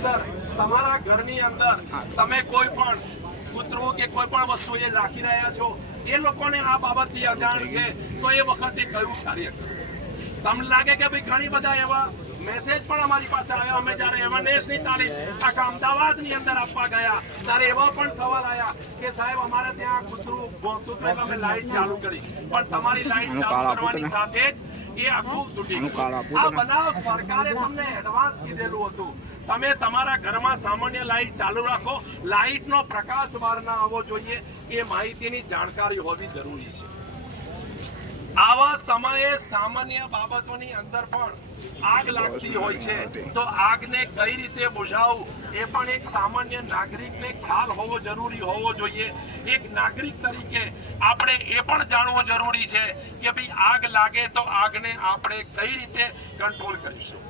અંદર તમારા ઘરની અંદર તમે કોઈ પણ કૂતરું કે કોઈ પણ વસ્તુ એ રાખી રહ્યા છો, એ લોકોને આ બાબતથી અજાણ છે, તો એ વખતે કયું કાર્ય કરો? તમને લાગે કે ભાઈ ઘણી બધા એવા મેસેજ પણ અમારી પાસે આવ્યા, અમે જ્યારે અવેરનેસની તાલીમ આખા અમદાવાદની અંદર આપવા ગયા ત્યારે એવા પણ સવાલ આવ્યા કે સાહેબ અમારે ત્યાં કૂતરું ભોંકતું તો એટલે અમે લાઈટ ચાલુ કરી, પણ તમારી લાઈટ ચાલુ કરવાની સાથે જ એ આખું તૂટી ગયું. આ બનાવ સરકારે તમને એડવાન્સ કીધેલું હતું, તમે તમારા ઘરમાં સામાન્ય લાઈટ ચાલુ રાખો, લાઈટનો પ્રકાશ બહાર ના આવવો જોઈએ, એ માહિતીની જાણકારી હોવી જરૂરી છે. આવા સમયે સામાન્ય બાબતોની અંદર પણ આગ લાગતી હોય છે, તો આગને કઈ રીતે બુઝાવવું એ પણ એક સામાન્ય નાગરિકને ખ્યાલ હોવો જરૂરી હોવો જોઈએ. એક નાગરિક તરીકે આપણે એ પણ જાણવું જરૂરી છે કે ભાઈ આગ લાગે તો આગને આપણે કઈ રીતે કંટ્રોલ કરીશું.